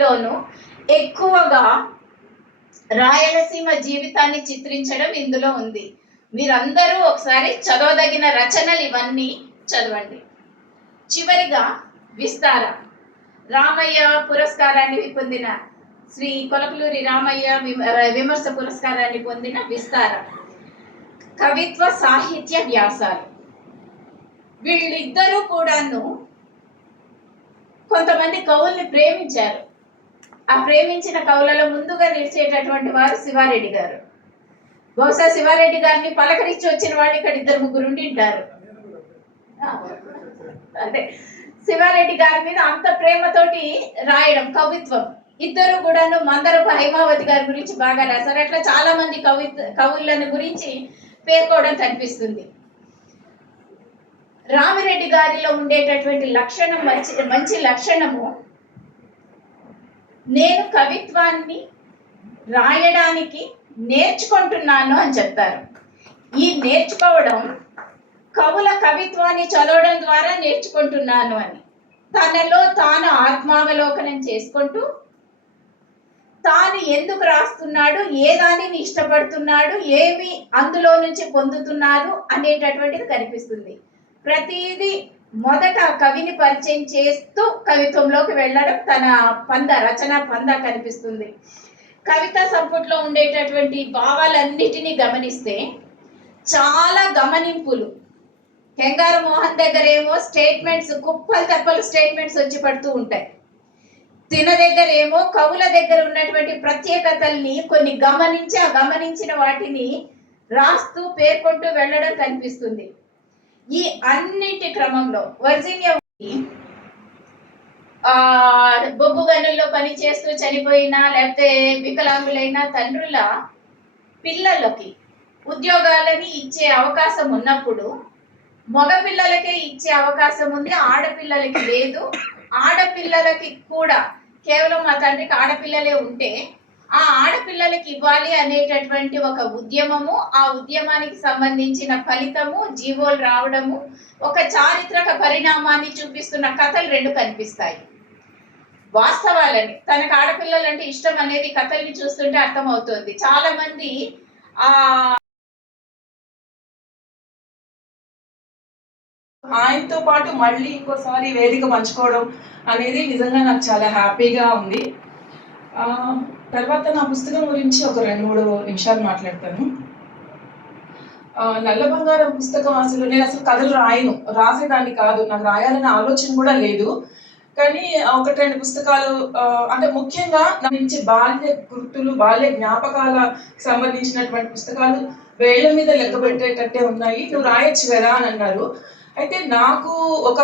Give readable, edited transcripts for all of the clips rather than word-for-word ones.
లోను ఎక్కువగా రాయలసీమ జీవితాన్ని చిత్రించడం ఇందులో ఉంది. మీరందరూ ఒకసారి చదవదగిన రచనలు ఇవన్నీ చదవండి. చివరిగా విస్తార, రామయ్య పురస్కారాన్ని పొందిన శ్రీ కొలకలూరి రామయ్య విమర్శ పురస్కారాన్ని పొందిన విస్తార, కవిత్వ సాహిత్య వ్యాసాలు. వీళ్ళిద్దరూ కూడాను కొంతమంది కవుల్ని ప్రేమించారు. ఆ ప్రేమించిన కవులలో ముందుగా నిలిచేటటువంటి వారు శివారెడ్డి గారు. బహుశా శివారెడ్డి గారిని పలకరించి వచ్చిన వాళ్ళు ఇక్కడ 2-3 ఉండింటారు. అదే శివారెడ్డి గారి మీద అంత ప్రేమతోటి రాయడం కవిత్వం. ఇద్దరు కూడాను మందరపు హైమావతి గారి గురించి బాగా రాశారు. అట్లా చాలా మంది కవులను గురించి పేర్కోవడం కనిపిస్తుంది. రామిరెడ్డి గారిలో ఉండేటటువంటి లక్షణం మంచి లక్షణము, నేను కవిత్వాన్ని రాయడానికి నేర్చుకుంటున్నాను అని చెప్తారు. ఈ నేర్చుకోవడం కవుల కవిత్వాన్ని చదవడం ద్వారా నేర్చుకుంటున్నాను అని తనలో తాను ఆత్మావలోకనం చేసుకుంటూ తాను ఎందుకు రాస్తున్నాడు, ఏ దానిని ఇష్టపడుతున్నాడు, ఏమి అందులో నుంచి పొందుతున్నారు అనేటటువంటిది కనిపిస్తుంది. ప్రతిదీ మొదట కవిని పరిచయం చేస్తూ కవిత్వంలోకి వెళ్ళడం తన రచన పంద కనిపిస్తుంది. కవితా సంపుట్లో ఉండేటటువంటి భావాలన్నిటినీ గమనిస్తే చాలా గమనింపులు. హెంగారు మోహన్ దగ్గర ఏమో స్టేట్మెంట్స్, కుప్పలు తెప్పలు స్టేట్మెంట్స్ వచ్చి పడుతూ ఉంటాయి. తిన దగ్గర ఏమో కవుల దగ్గర ఉన్నటువంటి ప్రత్యేకతల్ని కొన్ని గమనించి ఆ గమనించిన వాటిని రాస్తూ పేర్కొంటూ వెళ్ళడం కనిపిస్తుంది. ఈ అన్నింటి క్రమంలో వర్జీనియా బొగ్గు గనుల్లో పని చేస్తూ చనిపోయిన లేకపోతే వికలాంగులైన తండ్రుల పిల్లలకి ఉద్యోగాలని ఇచ్చే అవకాశం ఉన్నప్పుడు మగ పిల్లలకే ఇచ్చే అవకాశం ఉంది, ఆడపిల్లలకి లేదు. ఆడపిల్లలకి కూడా కేవలం మా తండ్రికి ఆడపిల్లలే ఉంటే ఆ ఆడపిల్లలకి ఇవ్వాలి అనేటటువంటి ఒక ఉద్యమము, ఆ ఉద్యమానికి సంబంధించిన ఫలితము, జీవోలు రావడము, ఒక చారిత్రక పరిణామాన్ని చూపిస్తున్న కథలు 2 కనిపిస్తాయి. వాస్తవాలని, తనకు ఆడపిల్లలంటే ఇష్టం అనేది కథల్ని చూస్తుంటే అర్థమవుతుంది. చాలా మంది ఆయనతో పాటు మళ్ళీ ఇంకోసారి వేదిక పంచుకోవడం అనేది నిజంగా నాకు చాలా హ్యాపీగా ఉంది. తర్వాత నా పుస్తకం గురించి ఒక 2-3 నిమిషాలు మాట్లాడతాను. నల్ల బంగారం పుస్తకం నేను అసలు కథలు రాసేదాన్ని కాదు, నాకు రాయాలనే ఆలోచన కూడా లేదు. కానీ 1-2 పుస్తకాలు, అంటే ముఖ్యంగా నా నుంచి బాల్య గుర్తులు, బాల్య జ్ఞాపకాలకు సంబంధించినటువంటి పుస్తకాలు వేళ్ల మీద లెక్క పెట్టేటట్టే ఉన్నాయి. నువ్వు రాయొచ్చు కదా అని అన్నారు. అయితే నాకు ఒక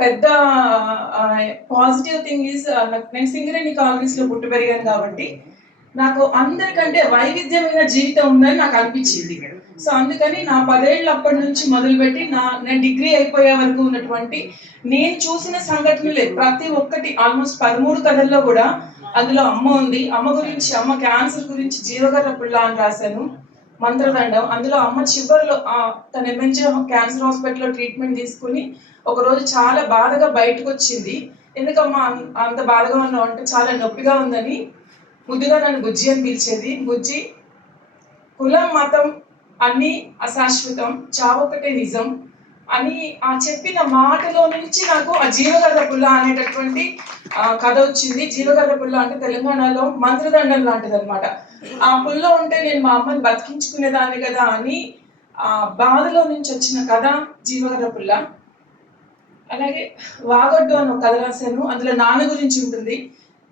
పెద్ద పాజిటివ్ థింగ్ ఈజ్, నేను సింగరేణి కాలనీస్లో పుట్టి పెరిగాను కాబట్టి నాకు అందరికంటే వైవిధ్యమైన జీవితం ఉందని నాకు అనిపించింది. సో అందుకని నా 10 ఏళ్ళు అప్పటి నుంచి మొదలుపెట్టి నేను డిగ్రీ అయిపోయే వరకు ఉన్నటువంటి నేను చూసిన సంఘటనలే ప్రతి ఒక్కటి, ఆల్మోస్ట్ 13 కథల్లో కూడా అందులో అమ్మ ఉంది. అమ్మ గురించి, అమ్మ క్యాన్సర్ గురించి జీవగర్ర పుల్ల అని రాశాను. మంత్రదండం, అందులో అమ్మ చివరిలో తన ఎంఎన్జీ క్యాన్సర్ హాస్పిటల్లో ట్రీట్మెంట్ తీసుకుని ఒకరోజు చాలా బాధగా బయటకు వచ్చింది. ఎందుకమ్మా అంత బాధగా ఉన్నావు అంటే, చాలా నొప్పిగా ఉందని ముద్దుగా నన్ను బుజ్జి అని పిలిచేది. బుజ్జి, కులం మతం అన్నీ అశాశ్వతం, చావొకటే నిజం అని ఆ చెప్పిన మాటలో నుంచి నాకు ఆ జీవగర్ర పుల్ల అనేటటువంటి కథ వచ్చింది. జీవగర్ర పుల్ల అంటే తెలంగాణలో మంత్రదండం లాంటిది అనమాట. ఆ పుల్ల ఉంటే నేను మా అమ్మని బతికించుకునేదాన్ని కదా అని ఆ బాధలో నుంచి వచ్చిన కథ జీవగర్ర పుల్ల. అలాగే వాగొడ్డు అని ఒక కథ రాశాను. అందులో నాన్న గురించి ఉంటుంది.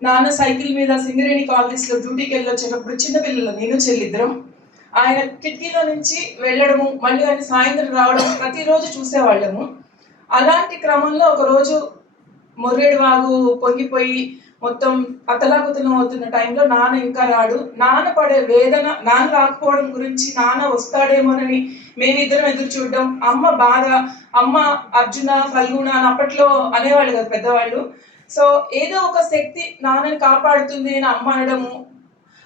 నాన్న సైకిల్ మీద సింగరేణి కాలనీస్లో డ్యూటీకి వెళ్ళి వచ్చేటప్పుడు చిన్నపిల్లలు, నేను చెల్లిద్దరం, ఆయన కిటికీలో నుంచి వెళ్ళడము, మళ్ళీ ఆయన సాయంత్రం రావడం ప్రతిరోజు చూసేవాళ్ళము. అలాంటి క్రమంలో ఒకరోజు మొర్రేడు వాగు పొంగిపోయి మొత్తం అతలాకుతలం అవుతున్న టైంలో నాన్న ఇంకా రాడు. నాన్న పడే వేదన, నాన్న రాకపోవడం గురించి, నాన్న వస్తాడేమోనని మేమిద్దరం ఎదురు చూడడం, అమ్మ బాధ, అమ్మ అర్జున ఫల్గుణ అని అప్పట్లో అనేవాళ్ళు కదా పెద్దవాళ్ళు. సో ఏదో ఒక శక్తి నాన్నని కాపాడుతుంది అని అమ్మ అనడము,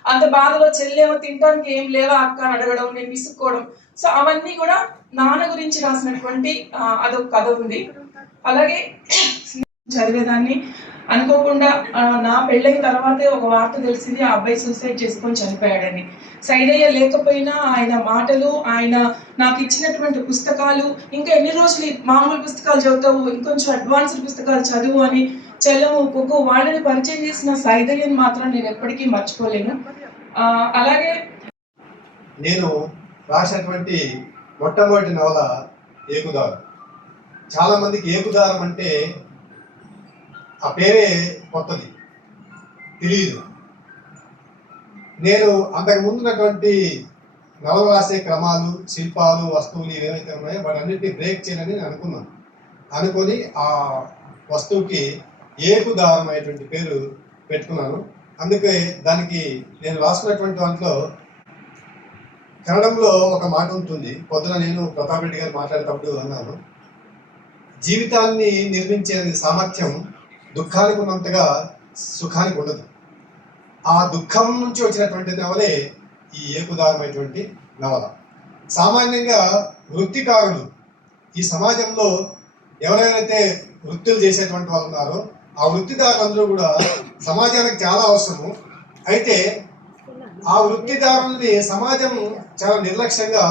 అంత బాధలో చెల్లేమో తినడానికి ఏం లేవా అక్క అని అడగడం, నేను విసుక్కోవడం. సో అవన్నీ కూడా నాన్న గురించి రాసినటువంటి అదొక కథ ఉంది. అలాగే చదివేదాన్ని అనుకోకుండా నా పెళ్ళైన తర్వాతే ఒక వార్త తెలిసింది, ఆ అబ్బాయి సూసైడ్ చేసుకొని చనిపోయాడని. సైదయ్య లేకపోయినా ఆయన మాటలు, ఆయన నాకు ఇచ్చినటువంటి పుస్తకాలు, ఇంకా ఎన్ని రోజులు ఈ మామూలు పుస్తకాలు చదువుతావు, ఇంకొంచెం అడ్వాన్స్డ్ పుస్తకాలు చదువు అని చెల్లము కుక్కు వాళ్ళని పరిచయం చేసిన సైదయ్యని మాత్రం నేను ఎప్పటికీ మర్చిపోలేను. అలాగే నేను రాసినటువంటి మొట్టమొదటి నవల ఏకుదారం. చాలామందికి ఏకుదారం అంటే ఆ పేరే కొత్తది, తెలియదు. నేను అంతకు ముందున్నటువంటి నవల రాసే క్రమాలు, శిల్పాలు, వస్తువులు ఏవైతే ఉన్నాయో వాటన్నిటిని బ్రేక్ చేయాలని నేను అనుకున్నాను. అనుకొని ఆ వస్తువుకి ఏకుదారం అనేటువంటి పేరు పెట్టుకున్నాను. అందుకే దానికి నేను రాసుకున్నటువంటి దాంట్లో కన్నడంలో ఒక మాట ఉంటుంది. పొద్దున నేను ప్రతాప్ రెడ్డి గారు మాట్లాడేటప్పుడు అన్నాను, జీవితాన్ని నిర్మించే సామర్థ్యం దుఃఖానికి ఉన్నంతగా సుఖానికి ఉండదు. ఆ దుఃఖం నుంచి వచ్చినటువంటి నవలే ఈ ఏకుదారమైనటువంటి నవల. సామాన్యంగా వృత్తికారులు ఈ సమాజంలో ఎవరైతే వృత్తులు చేసేటువంటి వాళ్ళు ఉన్నారో ఆ వృత్తిదారులందరూ కూడా సమాజానికి చాలా అవసరము. అయితే ఆ వృత్తిదారుల్ని సమాజం చాలా నిర్లక్ష్యంగా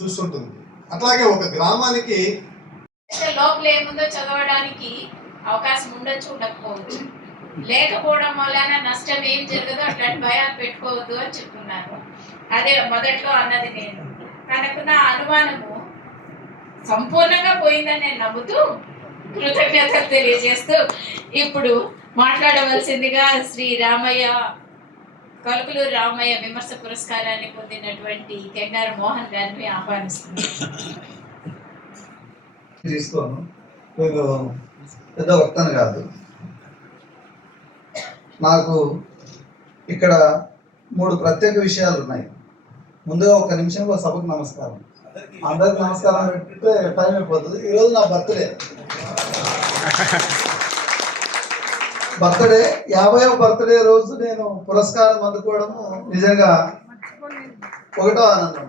చూస్తుంటుంది. అట్లాగే ఒక గ్రామానికి లోపల ఏముందో చదవడానికి అవకాశం ఉండొచ్చు, ఉండకపోవచ్చు. లేకపోవడం వలన నష్టం ఏం జరగదు, అట్లాంటి భయాలు పెట్టుకోవద్దు అని చెప్తున్నాను. అదే మొదట్లో అన్నది నేను. తనకు నా అనుమానము సంపూర్ణంగా పోయిందని నేను నమ్ముతూ కృతజ్ఞతలు తెలియజేస్తూ ఇప్పుడు మాట్లాడవలసిందిగా శ్రీ రామయ్య, కలుకులూరు రామయ్య విమర్శ పురస్కారాన్ని పొందినటువంటి కెంగార మోహన్ గారిని ఆహ్వానిస్తున్నాను. తీసుకోను, నేను పెద్ద వక్తను కాదు. నాకు ఇక్కడ 3 ప్రత్యేక విషయాలు ఉన్నాయి. ముందుగా ఒక నిమిషంలో సభకు నమస్కారం. అందరికి నమస్కారం పెడితే టైం అయిపోతుంది. ఈరోజు నా బర్త్డే 50వ బర్త్డే రోజు నేను పురస్కారం అందుకోవడము నిజంగా ఒకటో ఆనందం.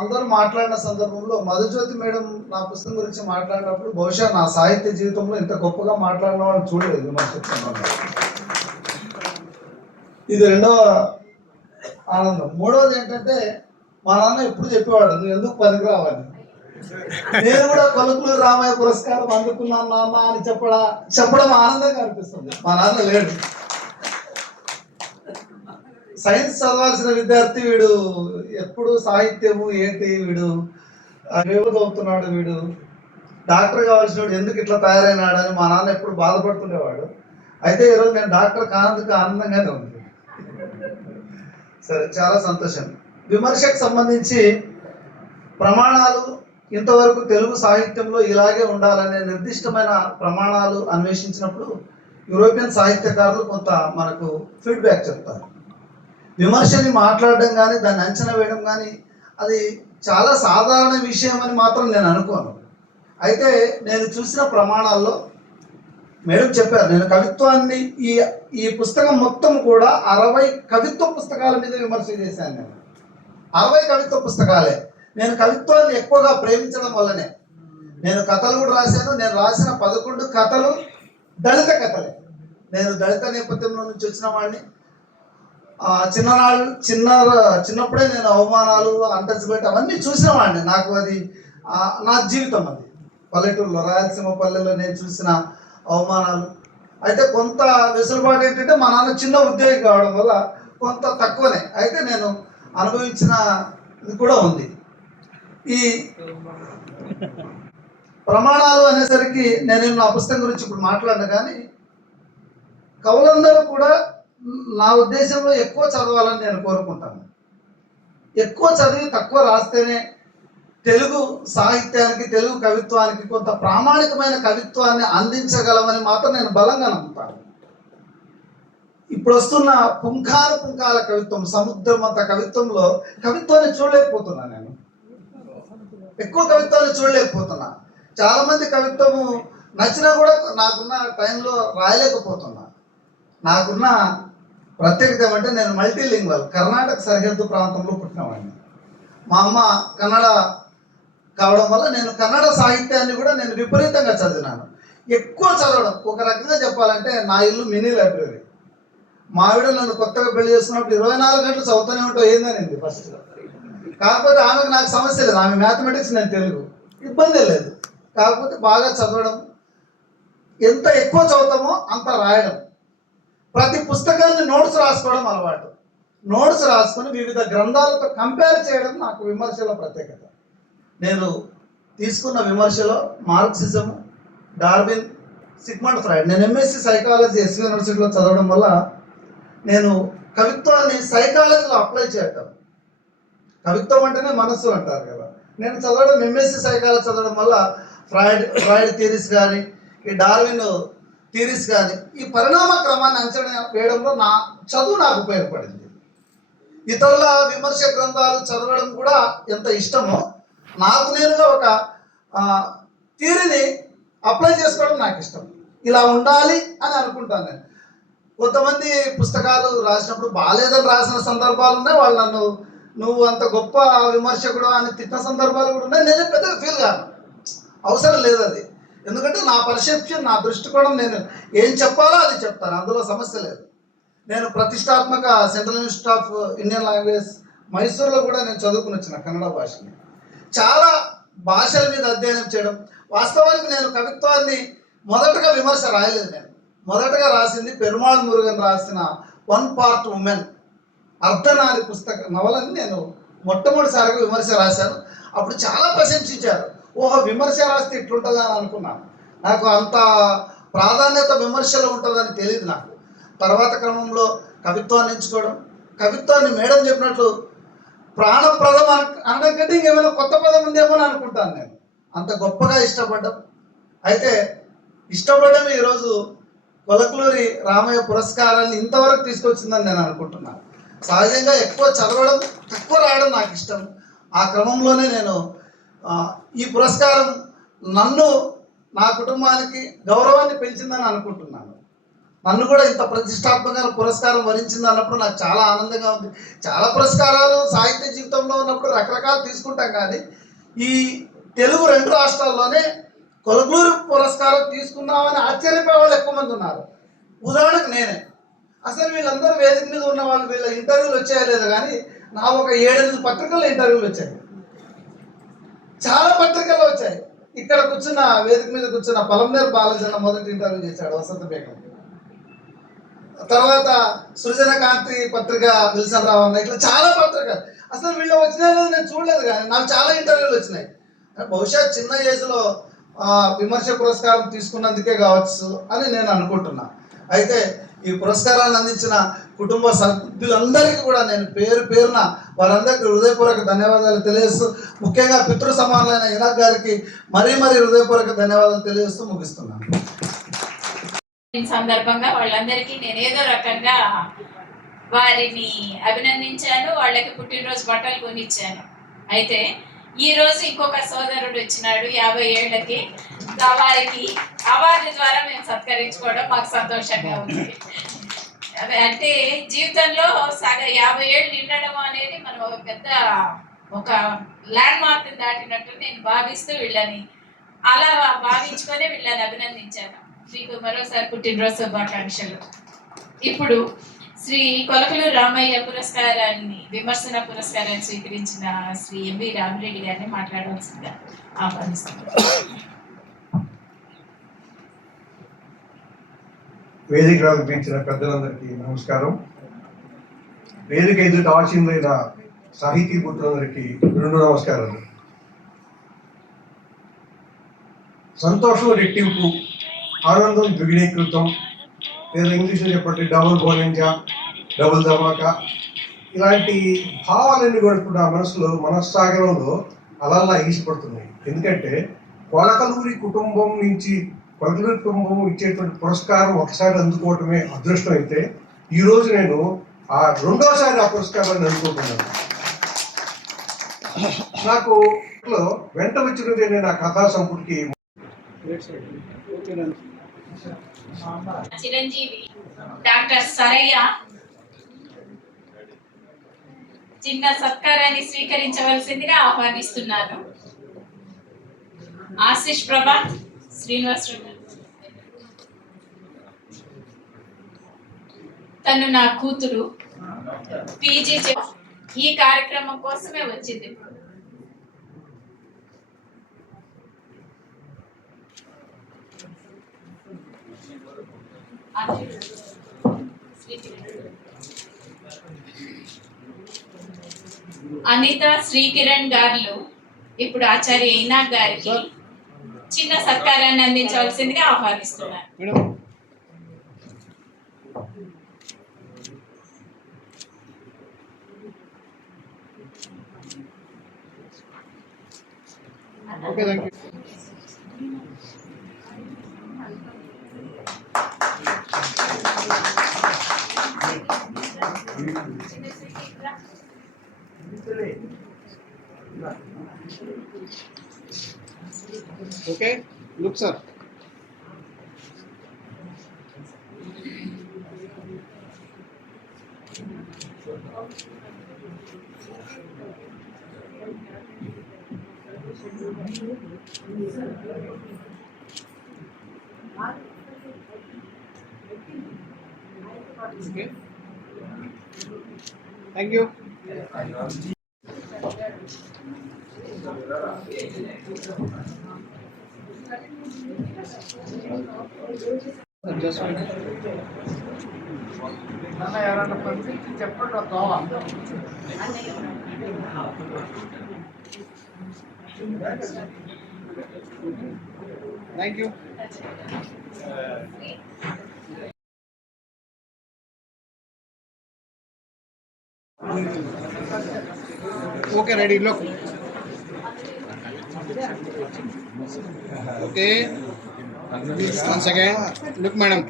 అందరూ మాట్లాడిన సందర్భంలో మధుజ్యోతి మేడం నా పుస్తకం గురించి మాట్లాడినప్పుడు బహుశా నా సాహిత్య జీవితంలో ఇంత గొప్పగా మాట్లాడిన వాళ్ళు చూడలేదు విమర్శించడం. ఇది రెండవ ఆనందం. మూడవది ఏంటంటే మా నాన్న ఎప్పుడు చెప్పేవాడు, నువ్వు ఎందుకు పనికిరావని. నేను కూడా కలుకులూరు రామయ్య పురస్కారం అందుకున్నాను నాన్న అని చెప్పడం ఆనందంగా అనిపిస్తుంది. మా నాన్న లేడు. సైన్స్ చదవాల్సిన విద్యార్థి వీడు ఎప్పుడు సాహిత్యము ఏంటి, వీడు రేపు చదువుతున్నాడు, వీడు డాక్టర్ కావాల్సిన వాడు ఎందుకు ఇట్లా తయారైనాడు అని మా నాన్న ఎప్పుడు బాధపడుతుండేవాడు. అయితే ఈరోజు నేను డాక్టర్ కానందుకు ఆనందంగానే ఉంది. సరే, చాలా సంతోషం. విమర్శకు సంబంధించి ప్రమాణాలు ఇంతవరకు తెలుగు సాహిత్యంలో ఇలాగే ఉండాలనే నిర్దిష్టమైన ప్రమాణాలు అన్వేషించినప్పుడు యూరోపియన్ సాహిత్యకారులు కొంత మనకు ఫీడ్బ్యాక్ చెప్తారు. విమర్శని మాట్లాడడం కానీ దాన్ని అంచనా వేయడం కానీ అది చాలా సాధారణ విషయం అని మాత్రం నేను అనుకోను. అయితే నేను చూసిన ప్రమాణాల్లో మేడం చెప్పారు, నేను కవిత్వాన్ని ఈ పుస్తకం మొత్తం కూడా 60 కవిత్వ పుస్తకాల మీద విమర్శ చేశాను. నేను 60 కవిత్వ పుస్తకాలే. నేను కవిత్వాన్ని ఎక్కువగా ప్రేమించడం వల్లనే నేను కథలు కూడా రాశాను. నేను రాసిన 11 కథలు దళిత కథలే. నేను దళిత నేపథ్యంలో నుంచి వచ్చిన వాడిని. చిన్నప్పుడే నేను అవమానాలు, అంటచిబెట్టి అవన్నీ చూసిన వాడిని. నాకు అది నా జీవితం. అది పల్లెటూరులో రాయలసీమ పల్లెల్లో నేను చూసిన అవమానాలు. అయితే కొంత వెసులుబాటు ఏంటంటే మా నాన్న చిన్న ఉద్యోగి కావడం వల్ల కొంత తక్కువనే. అయితే నేను అనుభవించిన ఇది కూడా ఉంది. ఈ ప్రమాణాలు అనేసరికి నేను నా పుస్తకం గురించి ఇప్పుడు మాట్లాడిన, కానీ కవులందరూ కూడా నా ఉద్దేశంలో ఎక్కువ చదవాలని నేను కోరుకుంటాను. ఎక్కువ చదివి తక్కువ రాస్తేనే తెలుగు సాహిత్యానికి, తెలుగు కవిత్వానికి కొంత ప్రామాణికమైన కవిత్వాన్ని అందించగలమని మాత్రం నేను బలంగా నమ్ముతాను. ఇప్పుడు వస్తున్న పుంఖాల కవిత్వం, సముద్రం అంత కవిత్వంలో కవిత్వాన్ని చూడలేకపోతున్నా. నేను ఎక్కువ కవిత్వాన్ని చూడలేకపోతున్నా. చాలామంది కవిత్వము నచ్చినా కూడా నాకున్న టైంలో రాయలేకపోతున్నా. నాకున్న ప్రత్యేకత ఏమంటే నేను మల్టీలింగ్వల్, కర్ణాటక సరిహద్దు ప్రాంతంలో పుట్టినవాడిని. మా అమ్మ కన్నడ కావడం వల్ల నేను కన్నడ సాహిత్యాన్ని కూడా నేను విపరీతంగా చదివినాను. ఎక్కువ చదవడం. ఒక రకంగా చెప్పాలంటే నా ఇల్లు మినీ లైబ్రరీ. మా ఆవిడ నన్ను కొత్తగా పెళ్లి చేసుకున్నప్పుడు 24 గంటలు చదువుతూనే ఉంటావు ఏందనేది ఫస్ట్. కాకపోతే ఆమెకు నాకు సమస్య లేదు, ఆమె మ్యాథమెటిక్స్, నేను తెలుగు, ఇబ్బంది లేదు. కాకపోతే బాగా చదవడం, ఎంత ఎక్కువ చదువుతామో అంత రాయడం, ప్రతి పుస్తకాన్ని నోట్స్ రాసుకోవడం అలవాటు. నోట్స్ రాసుకొని వివిధ గ్రంథాలతో కంపేర్ చేయడం నాకు విమర్శలో ప్రత్యేకత. నేను తీసుకున్న విమర్శలో మార్క్సిజం, డార్విన్, సిగ్మండ్ ఫ్రాయిడ్. నేను ఎంఎస్సి సైకాలజీ ఎస్వి యూనివర్సిటీలో చదవడం వల్ల నేను కవిత్వాన్ని సైకాలజీలో అప్లై చేయటం. కవిత్వం అంటేనే మనస్సు అంటారు కదా. నేను చదవడం ఎంఎస్సి సైకాలజీ చదవడం వల్ల ఫ్రాయిడ్ థియరీస్ కానీ, ఈ డార్విన్ థియరీస్ కానీ, ఈ పరిణామ క్రమాన్ని అంచనా వేయడంలో నా చదువు నాకు ఉపయోగపడింది. ఇతరుల విమర్శ గ్రంథాలు చదవడం కూడా ఎంత ఇష్టమో, నాకు నేనుగా ఒక థియరీని అప్లై చేసుకోవడం నాకు ఇష్టం. ఇలా ఉండాలి అని అనుకుంటాను నేను. కొంతమంది పుస్తకాలు రాసినప్పుడు బాగాలేదని రాసిన సందర్భాలు ఉన్నాయి. వాళ్ళు నన్ను నువ్వు అంత గొప్ప విమర్శకుడు అని తిట్టిన సందర్భాలు కూడా ఉన్నాయి. నేనే పెద్దగా ఫీల్ కాను, అవసరం లేదు అది. ఎందుకంటే నా పర్సెప్షన్, నా దృష్టికోణం, నేను ఏం చెప్పాలో అది చెప్తాను, అందులో సమస్య లేదు. నేను ప్రతిష్టాత్మక central institute of Indian language మైసూర్లో కూడా నేను చదువుకుని వచ్చిన కన్నడ భాషని. చాలా భాషల మీద అధ్యయనం చేయడం. వాస్తవానికి నేను కవిత్వాన్ని మొదటగా విమర్శ రాయలేదు. నేను మొదటగా రాసింది పెరుమాళ్ మురుగన్ రాసిన 1 Part Women అర్ధనారి నవలని నేను మొట్టమొదటిసారిగా విమర్శ రాశాను. అప్పుడు చాలా ప్రశంసించారు. ఓహో, విమర్శ రాస్తే ఇట్లుంటుందని అనుకున్నాను. నాకు అంత ప్రాధాన్యత విమర్శలో ఉంటుందని తెలియదు నాకు. తర్వాత క్రమంలో కవిత్వాన్ని ఎంచుకోవడం, కవిత్వాన్ని మేడం చెప్పినట్లు ప్రాణప్రదం అనకంటే ఇంకేమైనా కొత్త పదం ఉందేమో అని అనుకుంటాను. నేను అంత గొప్పగా ఇష్టపడ్డం. అయితే ఇష్టపడడం ఈరోజు కొలకలూరి రామయ్య పురస్కారాన్ని ఇంతవరకు తీసుకొచ్చిందని నేను అనుకుంటున్నాను. సహజంగా ఎక్కువ చదవడం, తక్కువ రాయడం నాకు ఇష్టం. ఆ క్రమంలోనే నేను ఈ పురస్కారం నన్ను, నా కుటుంబానికి గౌరవాన్ని పెంచిందని అనుకుంటున్నాను. నన్ను కూడా ఇంత ప్రతిష్టాత్మకమైన పురస్కారం వరించింది అన్నప్పుడు నాకు చాలా ఆనందంగా ఉంది. చాలా పురస్కారాలు సాహిత్య జీవితంలో ఉన్నప్పుడు రకరకాలు తీసుకుంటాం, కానీ ఈ తెలుగు 2 రాష్ట్రాల్లోనే కొలకలూరి పురస్కారం తీసుకున్నామని ఆశ్చర్యపోయే వాళ్ళు ఎక్కువ మంది ఉన్నారు. ఉదాహరణకు నేనే. అసలు వీళ్ళందరూ వేదిక మీద ఉన్న వాళ్ళు, వీళ్ళ ఇంటర్వ్యూలు వచ్చాయో లేదు కానీ నా ఒక 7-8 పత్రికల్లో ఇంటర్వ్యూలు వచ్చాయి, చాలా పత్రికల్లో వచ్చాయి. ఇక్కడ కూర్చున్న వేదిక మీద కూర్చున్న పలంనేరు బాలజన్న మొదటి ఇంటర్వ్యూ చేశాడు వసంత బేగం. తర్వాత సృజనకాంతి పత్రిక విల్సన్ రావు అన్న, ఇట్లా చాలా పత్రికలు. అసలు వీళ్ళు వచ్చినాయో నేను చూడలేదు, కానీ నాకు చాలా ఇంటర్వ్యూలు వచ్చినాయి. బహుశా చిన్న ఏజ్లో విమర్శ పురస్కారం తీసుకున్నందుకే కావచ్చు అని నేను అనుకుంటున్నా. అయితే ఈ పురస్కారాన్ని అందించిన కుటుంబ సభ్యులందరికీ కూడా నేను పేరు పేరున వారందరికీ హృదయపూర్వక ధన్యవాదాలు తెలియజేస్తూ, ముఖ్యంగా పితృ సమానులైన ఇనాక్ గారికి మరీ హృదయపూర్వక ధన్యవాదాలు తెలియజేస్తూ ముగిస్తున్నాను. సందర్భంగా వాళ్ళందరికీ నేను ఏదో రకంగా వారిని అభినందించాను, వాళ్ళకి పుట్టినరోజు బట్టలు కొనిచ్చాను. అయితే ఈ రోజు ఇంకొక సోదరుడు వచ్చినాడు 50 ఏళ్ళకి. వారికి అవార్డు ద్వారా మేము సత్కరించుకోవడం మాకు సంతోషంగా ఉంది. అంటే జీవితంలో 50 ఏళ్ళు నిండడం అనేది మనం ఒక ల్యాండ్ మార్క్ దాటినట్టు నేను భావిస్తూ వీళ్ళని అలా భావించుకొని వీళ్ళని అభినందించాను. మీకు మరోసారి పుట్టినరోజు శుభాకాంక్షలు. ఇప్పుడు శ్రీ కొలకలూరి రామయ్య పురస్కారాన్ని, విమర్శన పురస్కారాన్ని స్వీకరించిన శ్రీ ఎంవి రామిరెడ్డి గారిని మాట్లాడవలసిందిగా ఆహ్వానిస్తున్నాను. వేదిక రావించిన పెద్దలందరికీ నమస్కారం. వేదిక ఎదుట ఆశీనులైన సాహితీ పుత్రులందరికీ 2 నమస్కారాలు. సంతోషం రెట్టింపు, ఆనందం ద్విగుణీకృతం, లేదా ఇంగ్లీష్లో చెప్పండి డబుల్ బోనెంజా, డబుల్ ధమాకా, ఇలాంటి భావాలన్నీ కూడా మనస్సాగరంలో అలా ఈసిపడుతున్నాయి. ఎందుకంటే కొలకలూరి కుటుంబం ఇచ్చేటువంటి పురస్కారం ఒకసారి అందుకోవటమే అదృష్టం అయితే, ఈరోజు నేను 2వసారి ఆ పురస్కారాన్ని అందుకుంటున్నాను. నాకు వెంట వచ్చినదే నేను ఆ కథా సంపుటికి చిరంజీవి డాక్టర్ సరయ్య చిన్న సత్కారాన్ని స్వీకరించవలసిందిగా ఆహ్వానిస్తున్నాను. ఆశిష్ ప్రభా, శ్రీనివాసరావు. తను నా కూతురు పీజీ ఈ కార్యక్రమం కోసమే వచ్చింది. అనిత శ్రీకిరణ్ గారు ఇప్పుడు ఆచార్య అయినా గారికి చిన్న సత్కారాన్ని అందించవలసిందిగా ఆహ్వానిస్తున్నారు. Okay, thank you. Okay, look sir. Okay. Thank you. Just one. Thank you. Okay, ready, look. Okay. 1 second. Look, madam.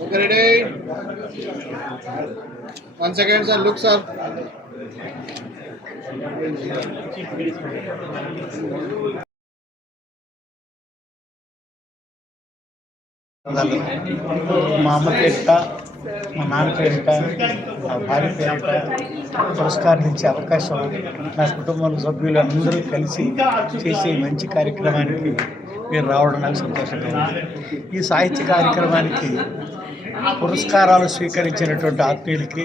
Okay, ready. 1 second, sir. Look, sir. మా అమ్మ పేరిట మా నాన్న పేరిట నా భార్య పేరిట పురస్కారం ఇచ్చే అవకాశం నా కుటుంబంలో సభ్యులు అందరూ కలిసి చేసే మంచి కార్యక్రమానికి మీరు రావడం నాకు సంతోషంగా ఉంది. ఈ సాహిత్య కార్యక్రమానికి పురస్కారాలు స్వీకరించినటువంటి ఆత్మీయులకి,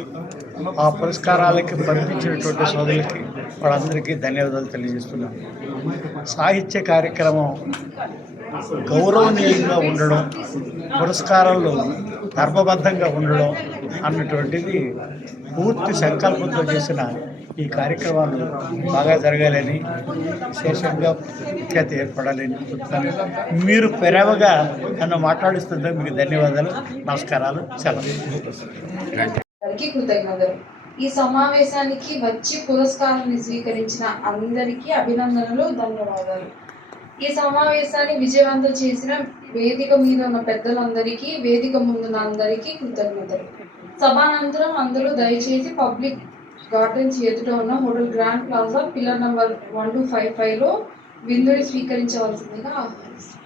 ఆ పురస్కారాలకి పంపించినటువంటి సోదరులకి వాళ్ళందరికీ ధన్యవాదాలు తెలియజేస్తున్నాను. సాహిత్య కార్యక్రమం గౌరవనీయంగా ఉండడం, పురస్కారాలు ధర్మబద్ధంగా ఉండడం అన్నటువంటిది పూర్తి సంకల్పంతో చేసిన ఈ కార్యక్రమాలు బాగా జరగాలని, విశేషంగా విఖ్యాత ఏర్పడాలని చెప్తాను. మీరు ప్రేమగా నన్ను మాట్లాడిస్తుంటే మీకు ధన్యవాదాలు, నమస్కారాలు, సెలవు. కృతజ్ఞతలు. ఈ సమావేశానికి వచ్చి పురస్కారాన్ని స్వీకరించిన అందరికీ అభినందనలు, ధన్యవాదాలు. ఈ సమావేశాన్ని విజయవంతం చేసిన వేదిక మీద ఉన్న పెద్దలందరికీ, వేదిక ముందున్న అందరికీ కృతజ్ఞతలు. సభానంతరం అందరూ దయచేసి పబ్లిక్ గార్డెన్స్ ఎదుట ఉన్న hotel grand plaza pillar number 1255లో విందుని స్వీకరించవలసిందిగా ఆహ్వానిస్తున్నాను.